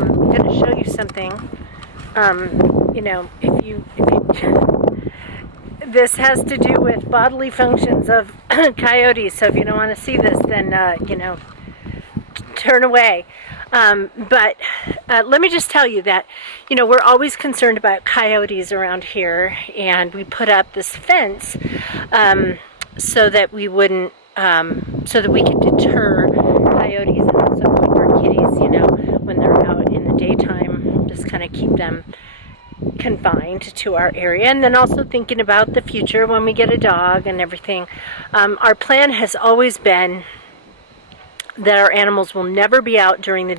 I'm going to show you something. If you this has to do with bodily functions of coyotes. So if you don't want to see this, then turn away. But let me just tell you that, we're always concerned about coyotes around here, and we put up this fence so that we wouldn't, so that we could deter coyotes and also keep our kitties, when they're out in the daytime, just kind of keep them confined to our area. And then also thinking about the future when we get a dog and everything. Our plan has always been that our animals will never be out during the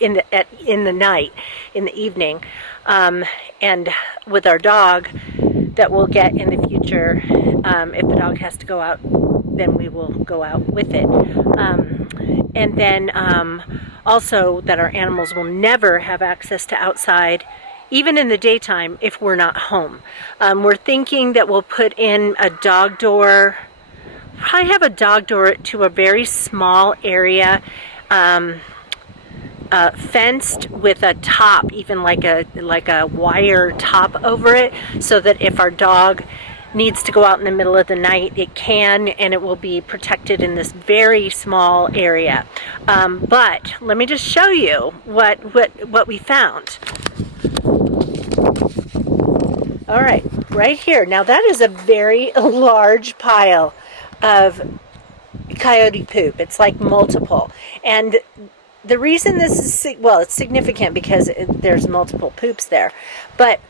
in the night, in the evening, and with our dog, that we'll get in the future. If the dog has to go out, then we will go out with it, and then also that our animals will never have access to outside, even in the daytime, if we're not home. We're thinking that we'll put in a dog door. Probably have a dog door to a very small area, fenced with a top, even like a wire top over it, so that if our dog needs to go out in the middle of the night, it can, and it will be protected in this very small area. But let me just show you what we found. All right here. Now that is a very large pile of coyote poop. It's like multiple. And the reason this is, it's significant because there's multiple poops there. But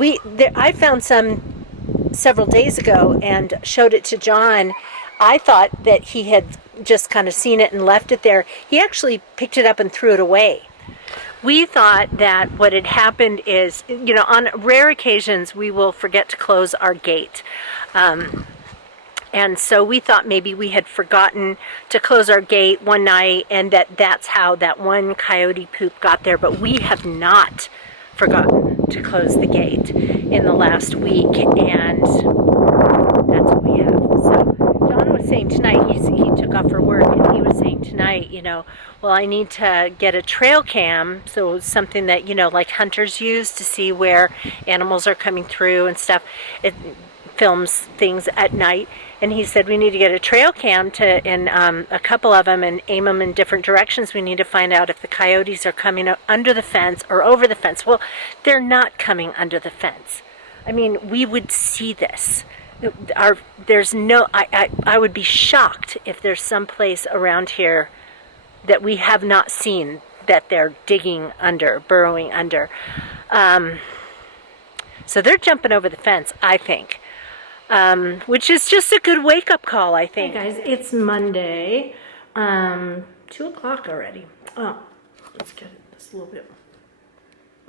I found some several days ago and showed it to John. I thought that he had just kind of seen it and left it there. He actually picked it up and threw it away. We thought that what had happened is, on rare occasions, we will forget to close our gate. And so we thought maybe we had forgotten to close our gate one night, and that's how that one coyote poop got there. But we have not forgotten to close the gate in the last week, and that's what we have. So John was saying tonight, he took off for work, and he was saying tonight, well, I need to get a trail cam, so something that, like hunters use to see where animals are coming through and stuff. It films things at night. And he said we need to get a trail cam and a couple of them, and aim them in different directions. We need to find out if the coyotes are coming under the fence or over the fence. Well, they're not coming under the fence. I mean, we would see this. There's no. I would be shocked if there's some place around here that we have not seen that they're digging under, burrowing under. So they're jumping over the fence, I think. Which is just a good wake-up call, I think. Hey guys, it's Monday, 2 o'clock already. Oh, let's get this a little bit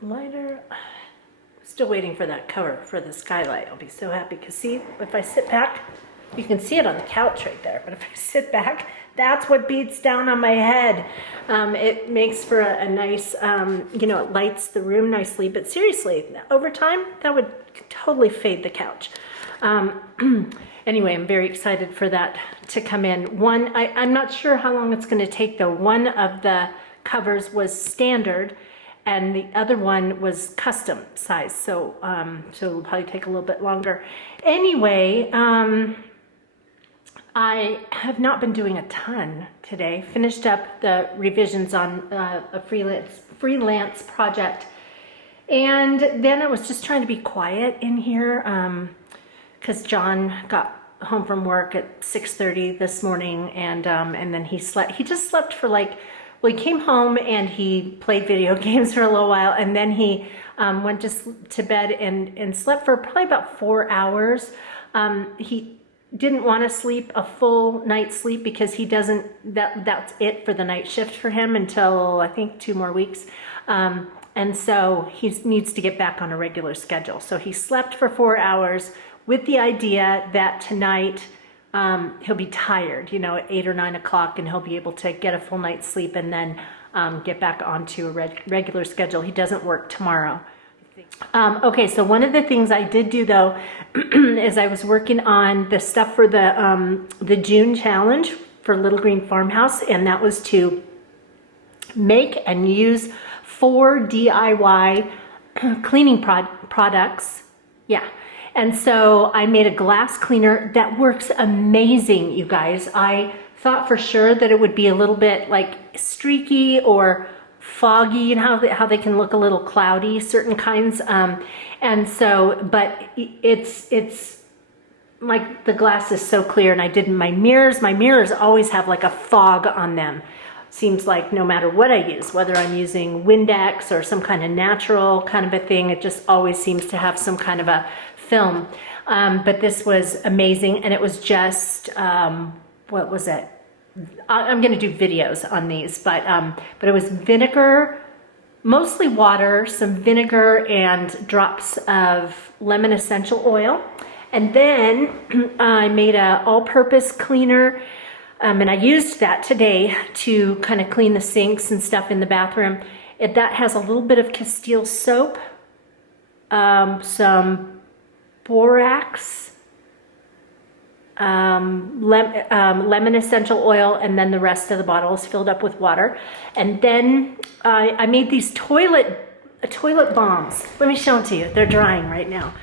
lighter. Still waiting for that cover for the skylight. I'll be so happy, because see, if I sit back, you can see it on the couch right there, but if I sit back, that's what beats down on my head. It makes for a nice, it lights the room nicely, but seriously, over time, that would totally fade the couch. Anyway, I'm very excited for that to come in. I'm not sure how long it's going to take though. One of the covers was standard and the other one was custom size. So, it'll probably take a little bit longer. Anyway, I have not been doing a ton today. Finished up the revisions on a freelance project. And then I was just trying to be quiet in here, because John got home from work at 6:30 this morning, and then he slept. He just slept for he came home and he played video games for a little while, and then he went to bed and slept for probably about 4 hours. He didn't want to sleep a full night's sleep because he doesn't. That's it for the night shift for him until I think 2 more weeks. And so he needs to get back on a regular schedule. So he slept for 4 hours, with the idea that tonight he'll be tired, at 8 or 9 o'clock, and he'll be able to get a full night's sleep and then get back onto a regular schedule. He doesn't work tomorrow. Okay, so one of the things I did do though is I was working on the stuff for the June challenge for Little Green Farmhouse, and that was to make and use 4 DIY cleaning products. Yeah. And so I made a glass cleaner that works amazing, you guys. I thought for sure that it would be a little bit like streaky or foggy, you know how they can look a little cloudy, certain kinds. And so, but it's like the glass is so clear. And I did my mirrors always have like a fog on them. Seems like no matter what I use, whether I'm using Windex or some kind of natural kind of a thing, it just always seems to have some kind of a film. But this was amazing, and it was just, what was it? I'm going to do videos on these, but it was vinegar, mostly water, some vinegar, and drops of lemon essential oil. And then I made a all-purpose cleaner. And I used that today to kind of clean the sinks and stuff in the bathroom. That has a little bit of Castile soap, some borax, lemon essential oil, and then the rest of the bottle is filled up with water. And then I made these toilet bombs. Let me show them to you. They're drying right now.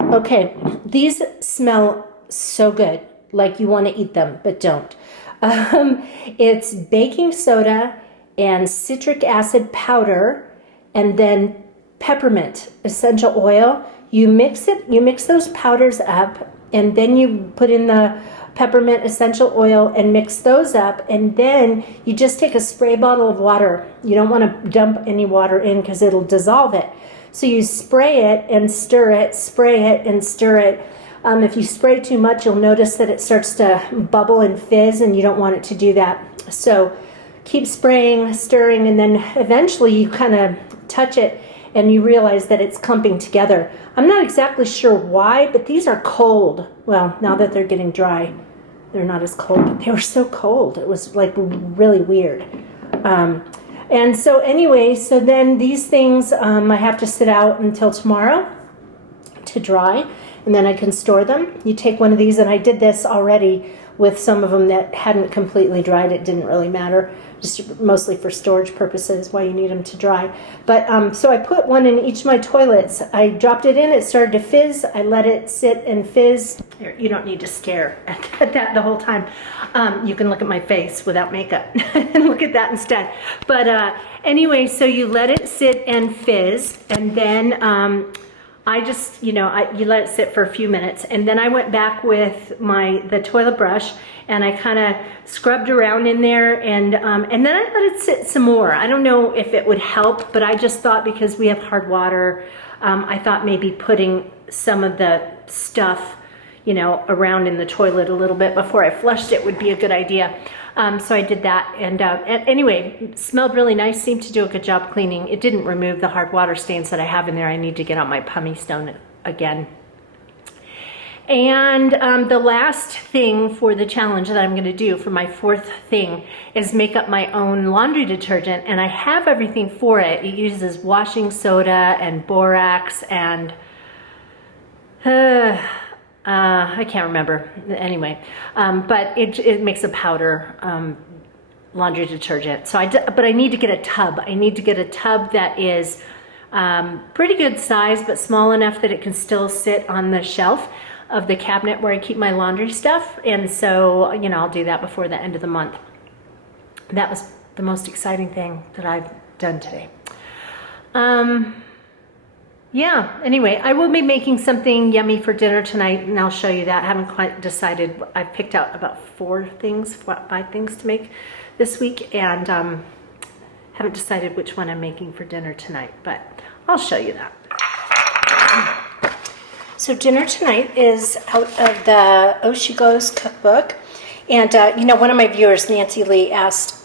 Okay, these smell so good. Like you want to eat them, but don't. It's baking soda and citric acid powder, and then peppermint essential oil. You mix those powders up, and then you put in the peppermint essential oil and mix those up, and then you just take a spray bottle of water. You don't want to dump any water in because it'll dissolve it. So you spray it and stir it, spray it and stir it. If you spray too much, you'll notice that it starts to bubble and fizz, and you don't want it to do that. So keep spraying, stirring, and then eventually you kind of touch it and you realize that it's clumping together. I'm not exactly sure why, but these are cold. Well, now that they're getting dry, they're not as cold, but they were so cold. It was like really weird. And so anyway, so then these things I have to sit out until tomorrow to dry, and then I can store them. You take one of these, and I did this already with some of them that hadn't completely dried. It didn't really matter, just mostly for storage purposes, why you need them to dry. But so I put one in each of my toilets. I dropped it in, it started to fizz. I let it sit and fizz. You don't need to stare at that the whole time. You can look at my face without makeup and look at that instead. But anyway, so you let it sit and fizz, and then I just, you let it sit for a few minutes, and then I went back with the toilet brush, and I kind of scrubbed around in there, and then I let it sit some more. I don't know if it would help, but I just thought because we have hard water, I thought maybe putting some of the stuff, around in the toilet a little bit before I flushed it would be a good idea. So I did that, and anyway, it smelled really nice, seemed to do a good job cleaning. It didn't remove the hard water stains that I have in there. I need to get on my pumice stone again. And the last thing for the challenge that I'm going to do for my fourth thing is make up my own laundry detergent, and I have everything for it. It uses washing soda and borax and I can't remember anyway, but it makes a powder laundry detergent. So but I need to get a tub. I need to get a tub that is pretty good size, but small enough that it can still sit on the shelf of the cabinet where I keep my laundry stuff. And so, I'll do that before the end of the month. That was the most exciting thing that I've done today. Yeah, anyway, I will be making something yummy for dinner tonight, and I'll show you that. I haven't quite decided. I've picked out about 5 things to make this week, and haven't decided which one I'm making for dinner tonight, but I'll show you that. So dinner tonight is out of the Oh She Glows cookbook, and one of my viewers, Nancy Lee, asked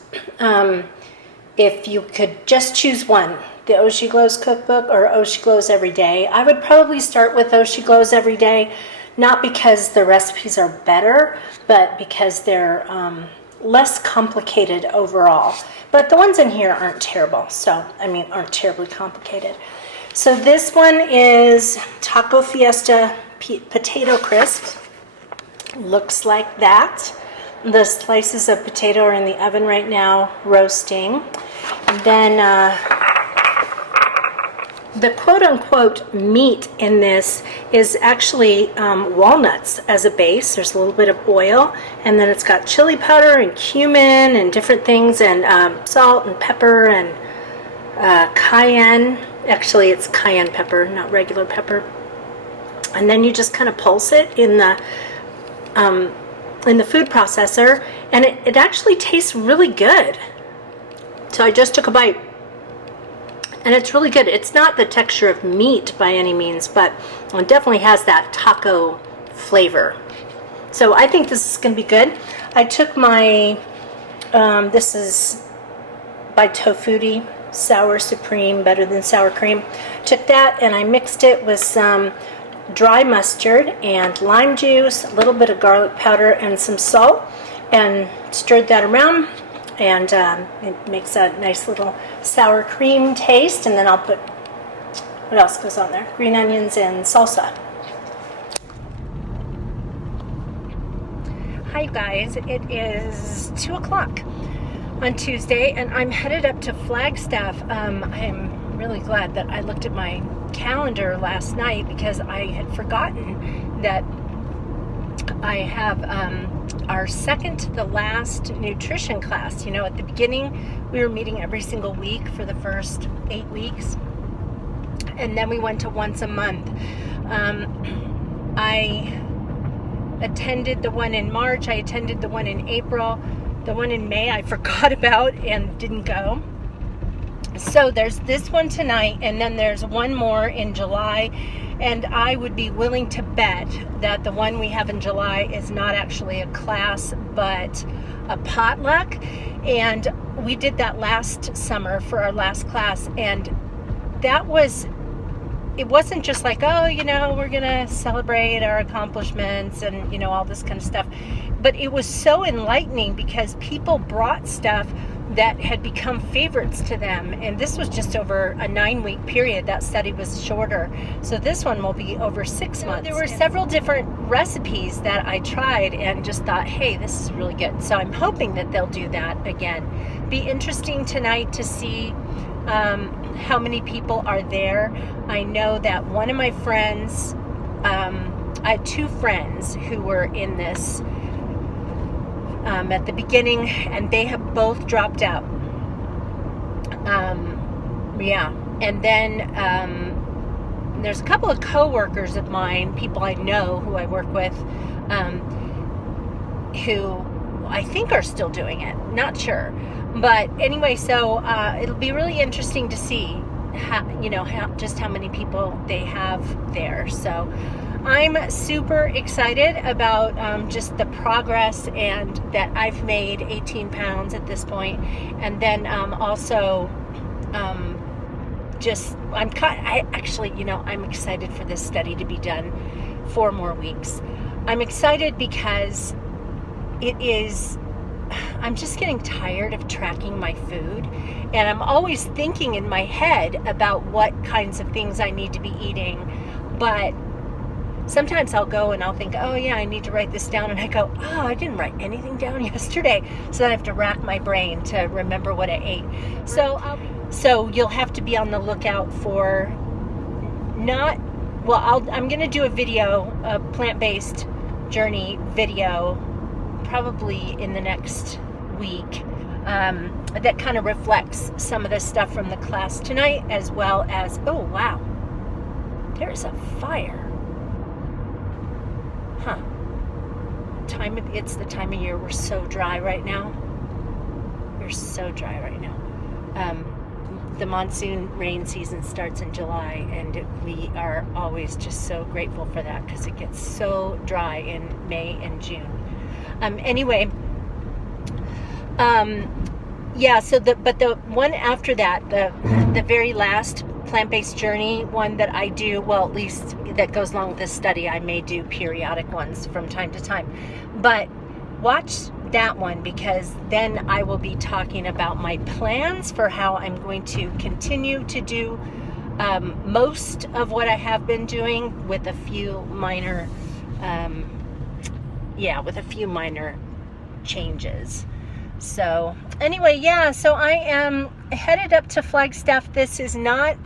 if you could just choose one, the Oh She Glows cookbook or Oh She Glows Every Day. I would probably start with Oh She Glows Every Day, not because the recipes are better, but because they're less complicated overall. But the ones in here aren't terrible, aren't terribly complicated. So this one is Taco Fiesta potato crisps. Looks like that. The slices of potato are in the oven right now, roasting. And then the quote-unquote meat in this is actually walnuts as a base. There's a little bit of oil, and then it's got chili powder and cumin and different things, and salt and pepper and cayenne. Actually, it's cayenne pepper, not regular pepper. And then you just kind of pulse it in the food processor, and it actually tastes really good. So I just took a bite, and it's really good. It's not the texture of meat by any means, but it definitely has that taco flavor. So I think this is going to be good. I took my, this is by Tofutti, Sour Supreme, better than sour cream. Took that and I mixed it with some dry mustard and lime juice, a little bit of garlic powder and some salt, and stirred that around, and it makes a nice little sour cream taste. And then I'll put, what else goes on there? Green onions and salsa. Hi guys, it is 2 o'clock on Tuesday, and I'm headed up to Flagstaff. I'm really glad that I looked at my calendar last night, because I had forgotten that I have our second to the last nutrition class. You know, at the beginning we were meeting every single week for the first 8 weeks, and then we went to once a month. I attended the one in March, I attended the one in April, the one in May I forgot about and didn't go. So there's this one tonight, and then there's one more in July, and I would be willing to bet that the one we have in July is not actually a class but a potluck. And we did that last summer for our last class, and that was, it wasn't just like, oh, you know, we're gonna celebrate our accomplishments and, you know, all this kind of stuff, but it was so enlightening because people brought stuff that had become favorites to them. And this was just over a 9-week period. That study was shorter. So this one will be over 6 months. There were several different recipes that I tried and just thought, hey, this is really good. So I'm hoping that they'll do that again. Be interesting tonight to see how many people are there. I know that one of my friends, I had 2 friends who were in this at the beginning, and they have both dropped out. Yeah, and then there's a couple of co-workers of mine, people I know who I work with, who I think are still doing it, not sure. But anyway, so it'll be really interesting to see how, you know, just how many people they have there. So I'm super excited about just the progress, and that I've made 18 pounds at this point. And then also I actually, you know, I'm excited for this study to be done 4 more weeks. I'm excited because it is, I'm just getting tired of tracking my food, and I'm always thinking in my head about what kinds of things I need to be eating, but sometimes I'll go and I'll think, oh yeah, I need to write this down, and I go, oh, I didn't write anything down yesterday, so then I have to rack my brain to remember what I ate. So you'll have to be on the lookout for I'm gonna do a video, a plant-based journey video, probably in the next week, that kind of reflects some of the stuff from the class tonight, as well as, oh wow, there's a fire. Huh. It's the time of year we're so dry right now. We're so dry right now. The monsoon rain season starts in July, and we are always just so grateful for that, because it gets so dry in May and June. Anyway, yeah, so the one after that, the very last plant-based journey one that I do, well, at least that goes along with this study, I may do periodic ones from time to time, but watch that one, because then I will be talking about my plans for how I'm going to continue to do most of what I have been doing, with a few minor changes. So anyway, yeah, so I am headed up to Flagstaff. This is not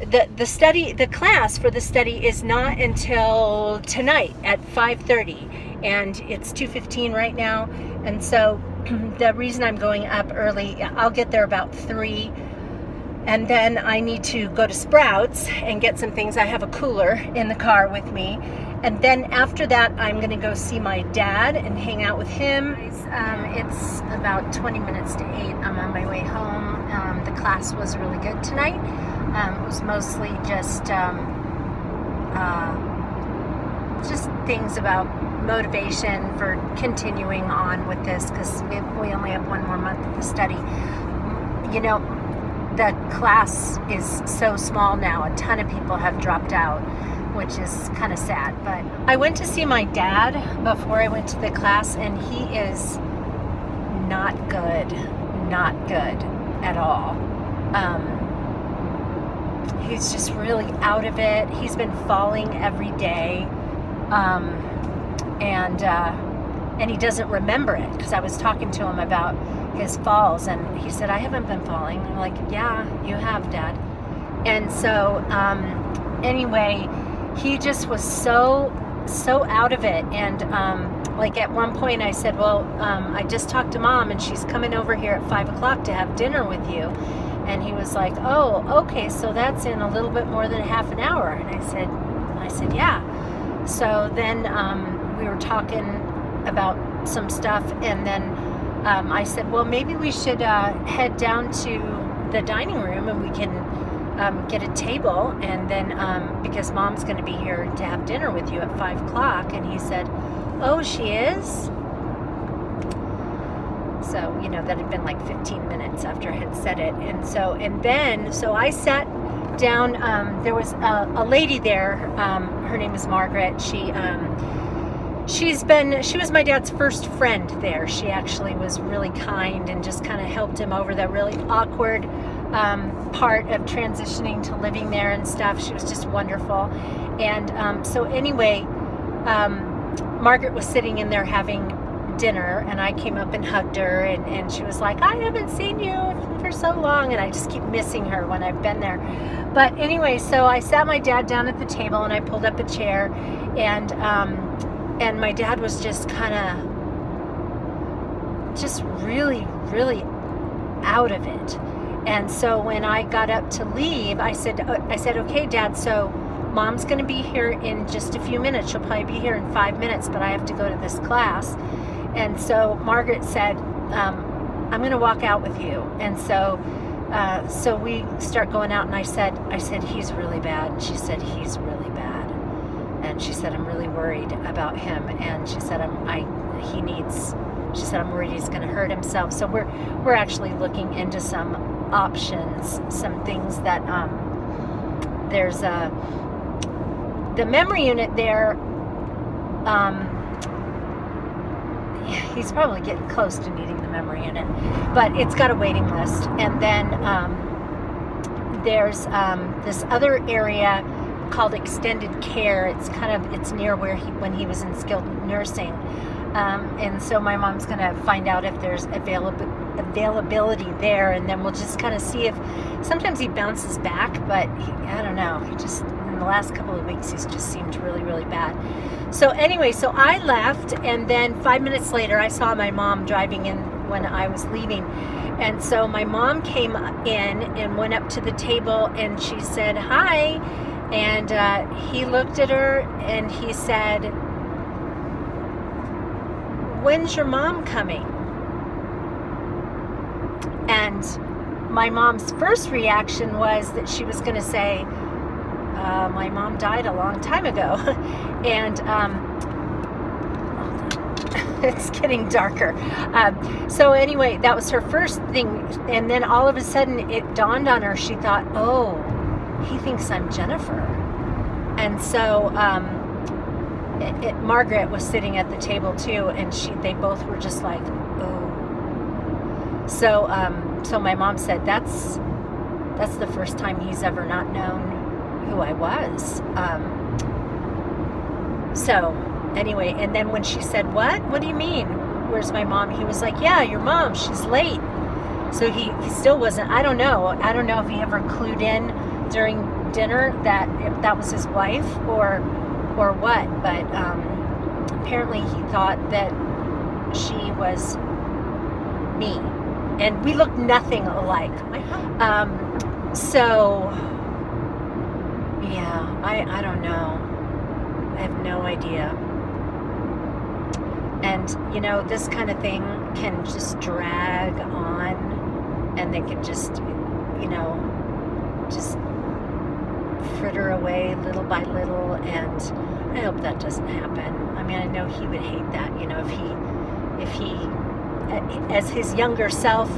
the class for the study is not until tonight at 5:30, and it's 2:15 right now. And so the reason I'm going up early, I'll get there about 3, and then I need to go to Sprouts and get some things. I have a cooler in the car with me, and then after that I'm going to go see my dad and hang out with him. It's about 20 minutes to 8. I'm on my way home. The class was really good tonight. It was mostly just things about motivation for continuing on with this, because we only have 1 more month of the study. You know, the class is so small now. A ton of people have dropped out, which is kind of sad. But I went to see my dad before I went to the class, and he is not good at all. He's just really out of it. He's been falling every day, and he doesn't remember it, because I was talking to him about his falls, and he said, I haven't been falling. I'm like, yeah, you have, Dad. And so anyway, he just was so out of it. And like at one point I said, well, I just talked to Mom, and she's coming over here at 5 o'clock to have dinner with you. And he was like, oh, okay, so that's in a little bit more than half an hour. And I said, yeah. So then we were talking about some stuff, and then I said, well, maybe we should head down to the dining room, and we can get a table, and then because Mom's going to be here to have dinner with you at 5 o'clock. And he said, oh, she is? So, you know, that had been like 15 minutes after I had said it. And so I sat down. There was a lady there. Her name is Margaret. She was my dad's first friend there. She actually was really kind and just kind of helped him over that really awkward part of transitioning to living there and stuff. She was just wonderful. And so anyway, Margaret was sitting in there having dinner, and I came up and hugged her, and she was like, I haven't seen you for so long, and I just keep missing her when I've been there. But anyway, so I sat my dad down at the table, and I pulled up a chair, and my dad was just kind of just really out of it. And so when I got up to leave, I said, okay, Dad, so Mom's going to be here in just a few minutes. She'll probably be here in 5 minutes, but I have to go to this class. And so Margaret said, I'm going to walk out with you. And so we start going out, and I said, he's really bad. And she said, he's really bad. And she said, I'm really worried about him. And she said, I'm worried he's going to hurt himself. So we're actually looking into some options, some things that there's the memory unit there. He's probably getting close to needing the memory unit, but it's got a waiting list. And then there's this other area called extended care. It's near where when he was in skilled nursing. And so my mom's going to find out if there's availability there, and then we'll just kind of see if sometimes he bounces back, but I don't know. He just, in the last couple of weeks, he's just seemed really bad. So anyway, so I left, and then 5 minutes later, I saw my mom driving in when I was leaving. And so my mom came in and went up to the table, and she said, hi. And he looked at her, and he said, when's your mom coming? And my mom's first reaction was that she was going to say, my mom died a long time ago. And it's getting darker. So anyway, that was her first thing. And then all of a sudden it dawned on her. She thought, oh, he thinks I'm Jennifer. And so Margaret was sitting at the table too, and they both were just like, oh. So my mom said, that's the first time he's ever not known who I was. So Anyway, and then when she said, what do you mean, where's my mom, he was like, yeah, your mom, she's late. So he still wasn't, I don't know if he ever clued in during dinner that if that was his wife or what, but apparently he thought that she was me, and we looked nothing alike. So yeah, I don't know, I have no idea. And you know, this kind of thing can just drag on, and they can just, you know, just fritter away little by little, and I hope that doesn't happen. I mean, I know he would hate that, you know, if he as his younger self,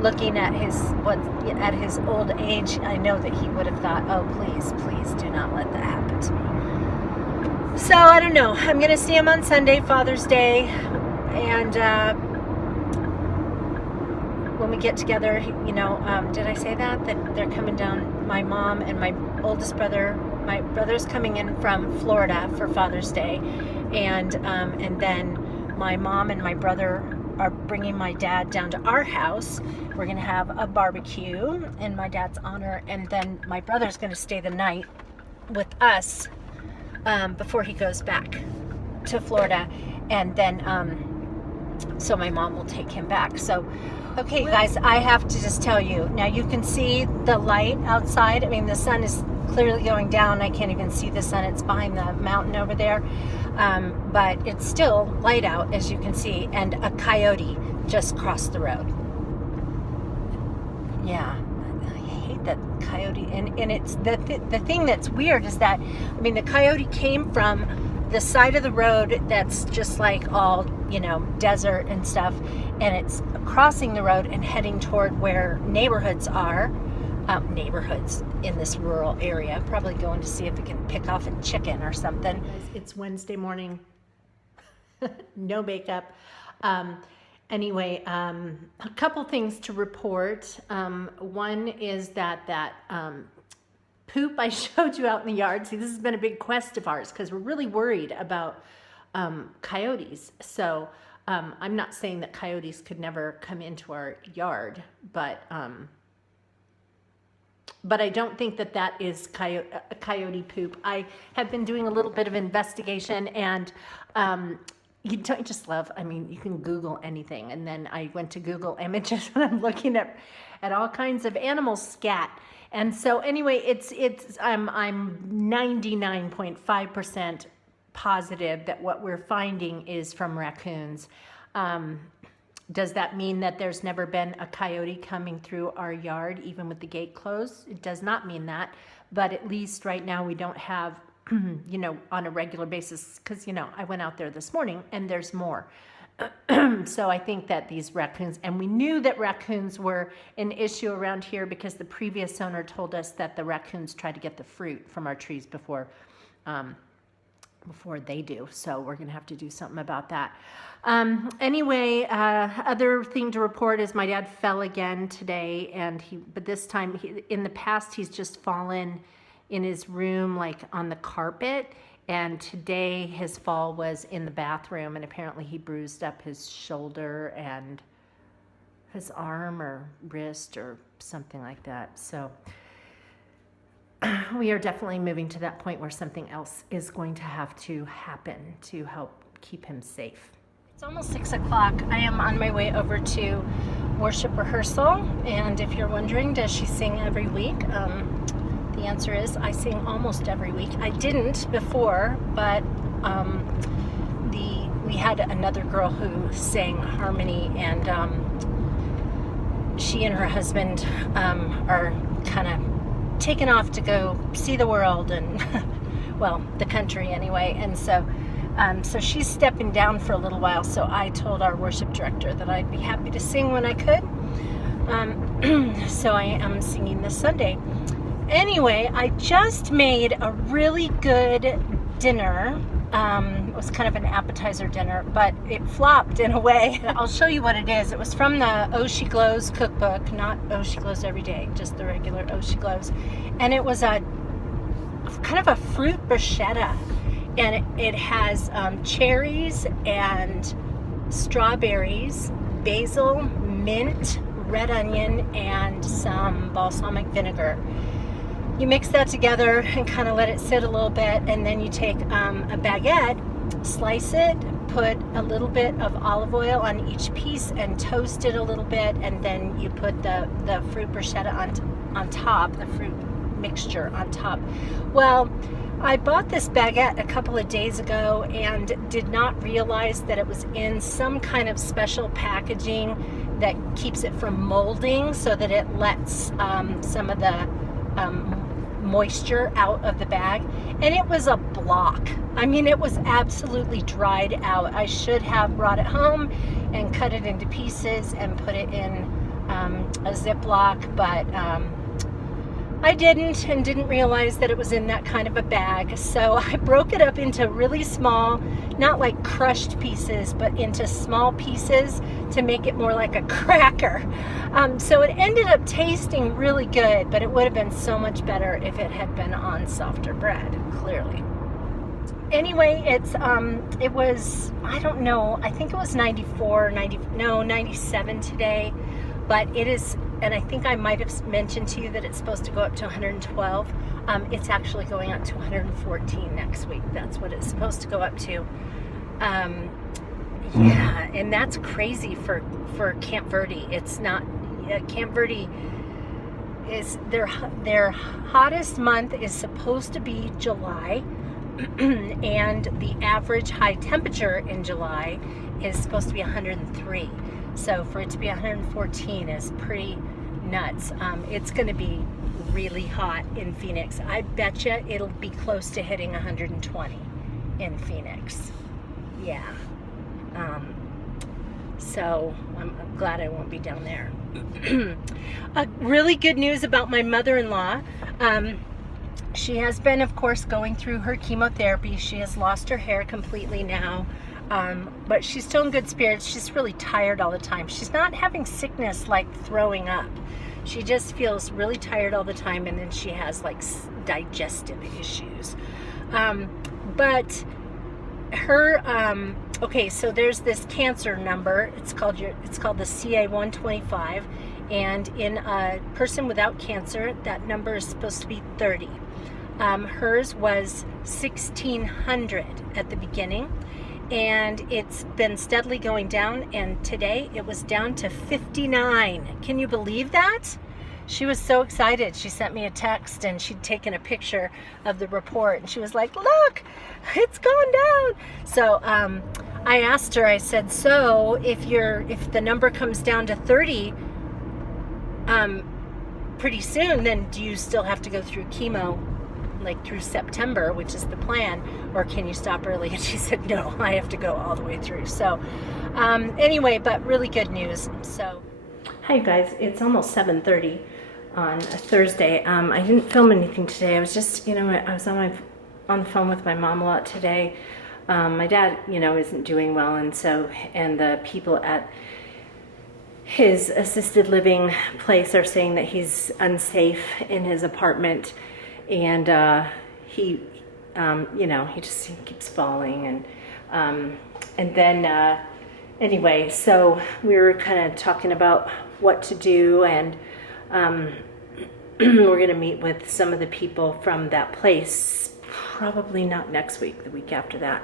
looking at his old age, I know that he would have thought, oh, please do not let that happen to me. So I don't know, I'm gonna see him on Sunday, Father's Day, and when we get together, you know, did I say that they're coming down, my mom and my oldest brother, my brother's coming in from Florida for Father's Day, and then my mom and my brother are bringing my dad down to our house. We're gonna have a barbecue in my dad's honor, and then my brother's gonna stay the night with us before he goes back to Florida, and then so my mom will take him back. So okay guys, I have to just tell you, now you can see the light outside. I mean, the sun is clearly going down. I can't even see the sun, it's behind the mountain over there, but it's still light out, as you can see, and a coyote just crossed the road. Yeah, I hate that coyote. And it's the thing that's weird is that, I mean, the coyote came from the side of the road that's just like all, you know, desert and stuff, and it's crossing the road and heading toward where neighborhoods are, neighborhoods in this rural area, probably going to see if it can pick off a chicken or something. It's Wednesday morning, no makeup. Anyway, a couple things to report. One is that poop I showed you out in the yard. See, this has been a big quest of ours because we're really worried about coyotes. So I'm not saying that coyotes could never come into our yard, but I don't think that is coyote poop. I have been doing a little bit of investigation, and you don't just love, I mean, you can Google anything. And then I went to Google Images, and I'm looking at all kinds of animal scat. And so anyway, I'm 99.5% positive that what we're finding is from raccoons. Does that mean that there's never been a coyote coming through our yard, even with the gate closed? It does not mean that, but at least right now we don't have, you know, on a regular basis, because, you know, I went out there this morning and there's more. So I think that these raccoons, and we knew that raccoons were an issue around here because the previous owner told us that the raccoons try to get the fruit from our trees before they do. So we're gonna have to do something about that. Anyway, other thing to report is my dad fell again today, and but this time, in the past, he's just fallen in his room, like on the carpet. And today his fall was in the bathroom, and apparently he bruised up his shoulder and his arm or wrist or something like that. So we are definitely moving to that point where something else is going to have to happen to help keep him safe. It's almost 6 o'clock. I am on my way over to worship rehearsal, and if you're wondering, does she sing every week? The answer is I sing almost every week. I didn't before, but we had another girl who sang harmony, and she and her husband are kind of taken off to go see the world and well, the country anyway, and so she's stepping down for a little while. So I told our worship director that I'd be happy to sing when I could. So I am singing this Sunday. Anyway, I just made a really good dinner. It was kind of an appetizer dinner, but it flopped in a way. I'll show you what it is. It was from the Oh She Glows cookbook, not Oh She Glows Every Day, just the regular Oh She Glows. And it was a kind of a fruit bruschetta. and it has cherries and strawberries, basil, mint, red onion, and some balsamic vinegar. You mix that together and kind of let it sit a little bit, and then you take a baguette, slice it, put a little bit of olive oil on each piece and toast it a little bit, and then you put the fruit bruschetta on top, the fruit mixture on top. Well, I bought this baguette a couple of days ago and did not realize that it was in some kind of special packaging that keeps it from molding, so that it lets some of the moisture out of the bag, and it was a block. I mean, it was absolutely dried out. I should have brought it home and cut it into pieces and put it in a Ziploc, but I didn't, and didn't realize that it was in that kind of a bag. So I broke it up into really small, not like crushed pieces, but into small pieces to make it more like a cracker. So it ended up tasting really good, but it would have been so much better if it had been on softer bread, clearly. Anyway, it was, I don't know, I think it was 97 today, but it is, and I think I might have mentioned to you that it's supposed to go up to 112. It's actually going up to 114 next week. That's what it's supposed to go up to. Yeah, and that's crazy for Camp Verde. It's not, Camp Verde is, their hottest month is supposed to be July, and the average high temperature in July is supposed to be 103. So for it to be 114 is pretty nuts. It's going to be really hot in Phoenix. I bet you it'll be close to hitting 120 in Phoenix. Yeah. So I'm glad I won't be down there. Really good news about my mother-in-law. She has been, of course, going through her chemotherapy. She has lost her hair completely now. But she's still in good spirits. She's really tired all the time. She's not having sickness like throwing up. She just feels really tired all the time, and then she has like digestive issues. But her, okay, so there's this cancer number. It's called the CA125, and in a person without cancer, that number is supposed to be 30. Hers was 1,600 at the beginning, and it's been steadily going down, and today it was down to 59. Can you believe that? She was so excited. She sent me a text, and she'd taken a picture of the report, and she was like, look, it's gone down. So I asked her, I said, so if the number comes down to 30 pretty soon, then do you still have to go through chemo like through September, which is the plan, or can you stop early? And she said, no, I have to go all the way through. So anyway, but really good news. So hi guys, it's almost 7:30 on a Thursday. I didn't film anything today. I was just, I was on the phone with my mom a lot today. My dad, isn't doing well, and the people at his assisted living place are saying that he's unsafe in his apartment, and he just keeps falling, and then anyway, so we were kind of talking about what to do, and we're going to meet with some of the people from that place, probably not next week, the week after that,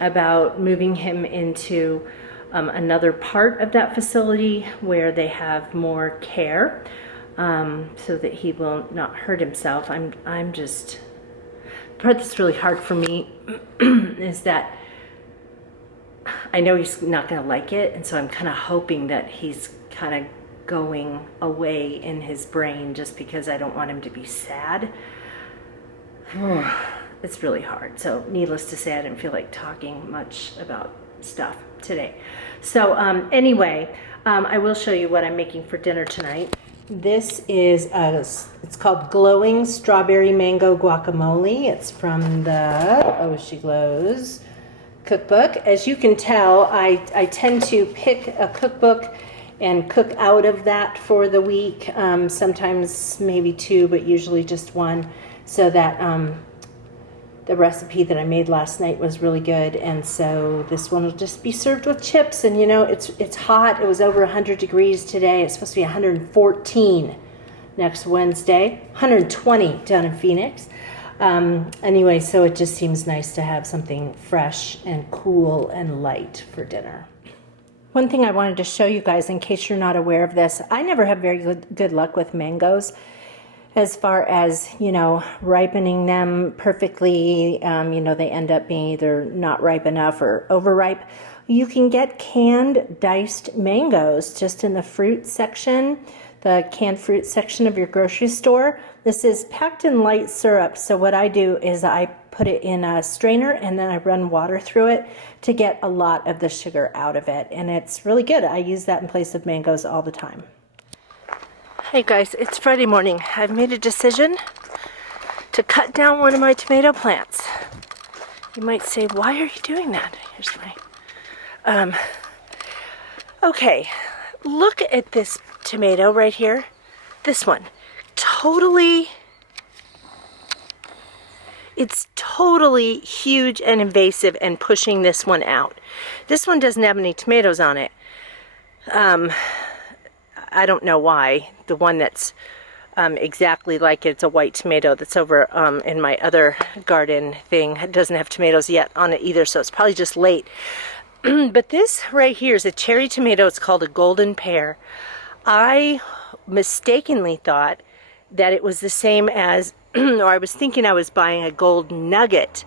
about moving him into another part of that facility where they have more care, so that he will not hurt himself. I'm just, the part that's really hard for me is that I know he's not going to like it, and so I'm kind of hoping that he's kind of going away in his brain, just because I don't want him to be sad. It's really hard. So needless to say, I didn't feel like talking much about stuff today. So anyway, I will show you what I'm making for dinner tonight. This is it's called Glowing Strawberry Mango Guacamole. It's from the Oh She Glows cookbook. As you can tell, I tend to pick a cookbook and cook out of that for the week. Sometimes maybe two, but usually just one, so that the recipe that I made last night was really good, and so this one will just be served with chips. And you know, it's hot. It was over 100 degrees today. It's supposed to be 114 next Wednesday, 120 down in Phoenix. Anyway, so it just seems nice to have something fresh and cool and light for dinner. One thing I wanted to show you guys, in case you're not aware of this, I never have very good luck with mangoes as far as, you know, ripening them perfectly. You know, they end up being either not ripe enough or overripe. You can get canned diced mangoes just in the fruit section, the canned fruit section of your grocery store. This is packed in light syrup, so what I do is I put it in a strainer and then I run water through it to get a lot of the sugar out of it, and it's really good. I use that in place of mangoes all the time. Hey guys, it's Friday morning. I've made a decision to cut down one of my tomato plants. You might say, why are you doing that? Here's my... Okay, look at this tomato right here. This one. It's totally huge and invasive and pushing this one out. This one doesn't have any tomatoes on it. I don't know why. The one that's exactly like it's a white tomato that's over in my other garden thing. It doesn't have tomatoes yet on it either, so it's probably just late. But this right here is a cherry tomato. It's called a golden pear. I mistakenly thought that it was the same as, or I was thinking I was buying a gold nugget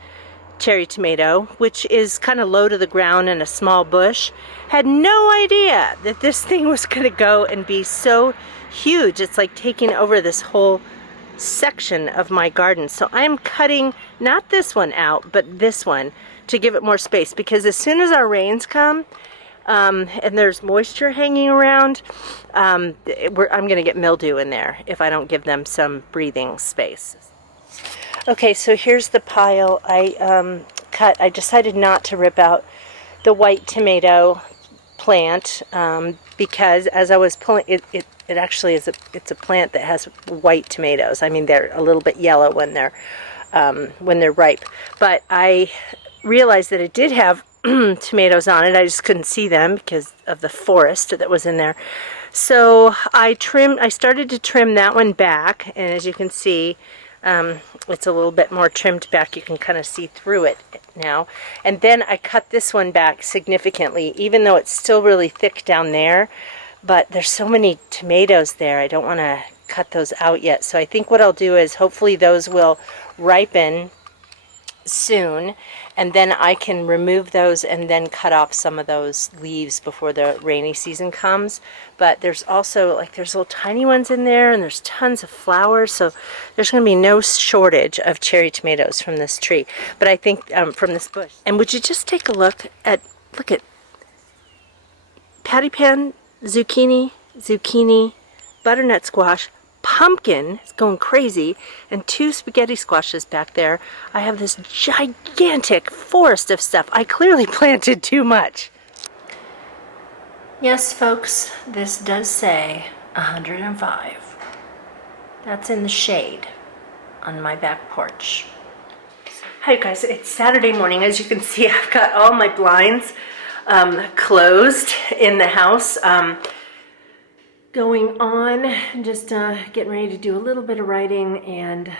cherry tomato, which is kind of low to the ground in a small bush. Had no idea that this thing was going to go and be so huge. It's like taking over this whole section of my garden. So I'm cutting not this one out, but this one to give it more space, because as soon as our rains come and there's moisture hanging around, I'm going to get mildew in there if I don't give them some breathing space. Okay, so here's the pile I cut. I decided not to rip out the white tomato plant because as I was pulling it, it actually is it's a plant that has white tomatoes. I mean, they're a little bit yellow when they're ripe. But I realized that it did have tomatoes on it. I just couldn't see them because of the forest that was in there. So I started to trim that one back, and as you can see, it's a little bit more trimmed back. You can kind of see through it now. And then I cut this one back significantly, even though it's still really thick down there. But there's so many tomatoes there, I don't want to cut those out yet. So I think what I'll do is hopefully those will ripen soon, and then I can remove those and then cut off some of those leaves before the rainy season comes. But there's also, like, there's little tiny ones in there, and there's tons of flowers, so there's going to be no shortage of cherry tomatoes from this tree. But I think from this bush. And would you just take a look at patty pan, zucchini, butternut squash, pumpkin is going crazy, and 2 spaghetti squashes back there. I have this gigantic forest of stuff. I clearly planted too much. Yes, folks, this does say 105. That's in the shade on my back porch. Hi guys, it's Saturday morning. As you can see, I've got all my blinds closed in the house. Going on, just getting ready to do a little bit of writing, and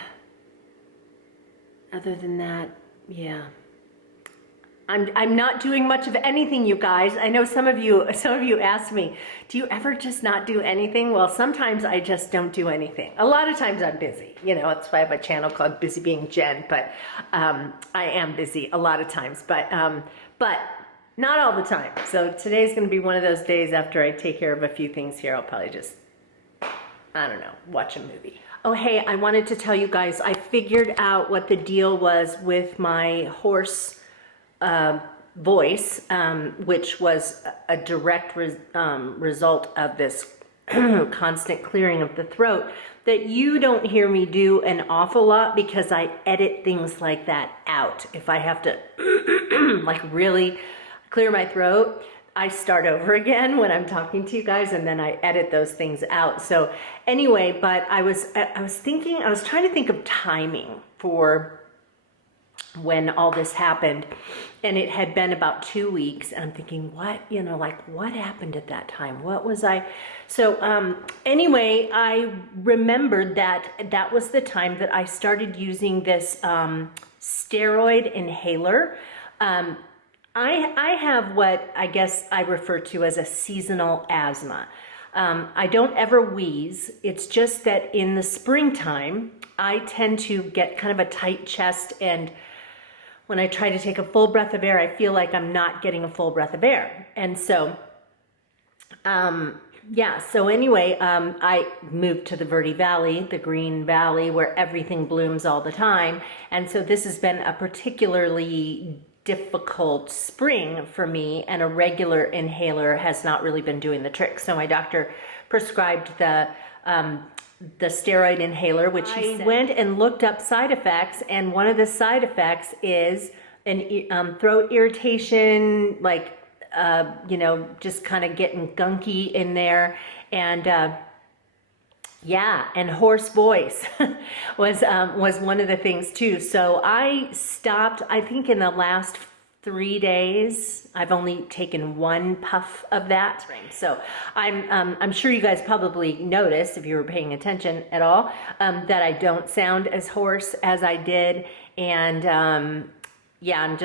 other than that, yeah. I'm not doing much of anything, you guys. I know some of you ask me, do you ever just not do anything? Well, sometimes I just don't do anything. A lot of times I'm busy. You know, that's why I have a channel called Busy Being Jen, but I am busy a lot of times, but not all the time. So today's going to be one of those days after I take care of a few things here. I'll probably just, I don't know, watch a movie. Oh, hey, I wanted to tell you guys, I figured out what the deal was with my hoarse voice, which was a direct result of this constant clearing of the throat, that you don't hear me do an awful lot because I edit things like that out. If I have to like really clear my throat, I start over again when I'm talking to you guys, and then I edit those things out. So anyway, but I was trying to think of timing for when all this happened, and it had been about 2 weeks, and I'm thinking, what, like, what happened at that time? What was I? So anyway, I remembered that was the time that I started using this steroid inhaler. I have what I guess I refer to as a seasonal asthma. I don't ever wheeze. It's just that in the springtime, I tend to get kind of a tight chest, and when I try to take a full breath of air, I feel like I'm not getting a full breath of air. And so, yeah, so anyway, I moved to the Verde Valley, the Green Valley, where everything blooms all the time. And so this has been a particularly difficult spring for me, and a regular inhaler has not really been doing the trick. So my doctor prescribed the steroid inhaler, which he went and looked up side effects, and one of the side effects is an throat irritation, like just kind of getting gunky in there, and yeah, and hoarse voice was one of the things too. So I stopped. I think in the last 3 days, I've only taken one puff of that. So I'm sure you guys probably noticed, if you were paying attention at all, that I don't sound as hoarse as I did. And yeah,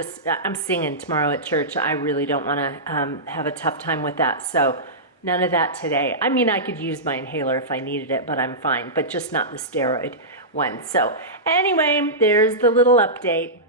I'm singing tomorrow at church. I really don't want to have a tough time with that. So none of that today. I mean, I could use my inhaler if I needed it, but I'm fine, but just not the steroid one. So anyway, there's the little update.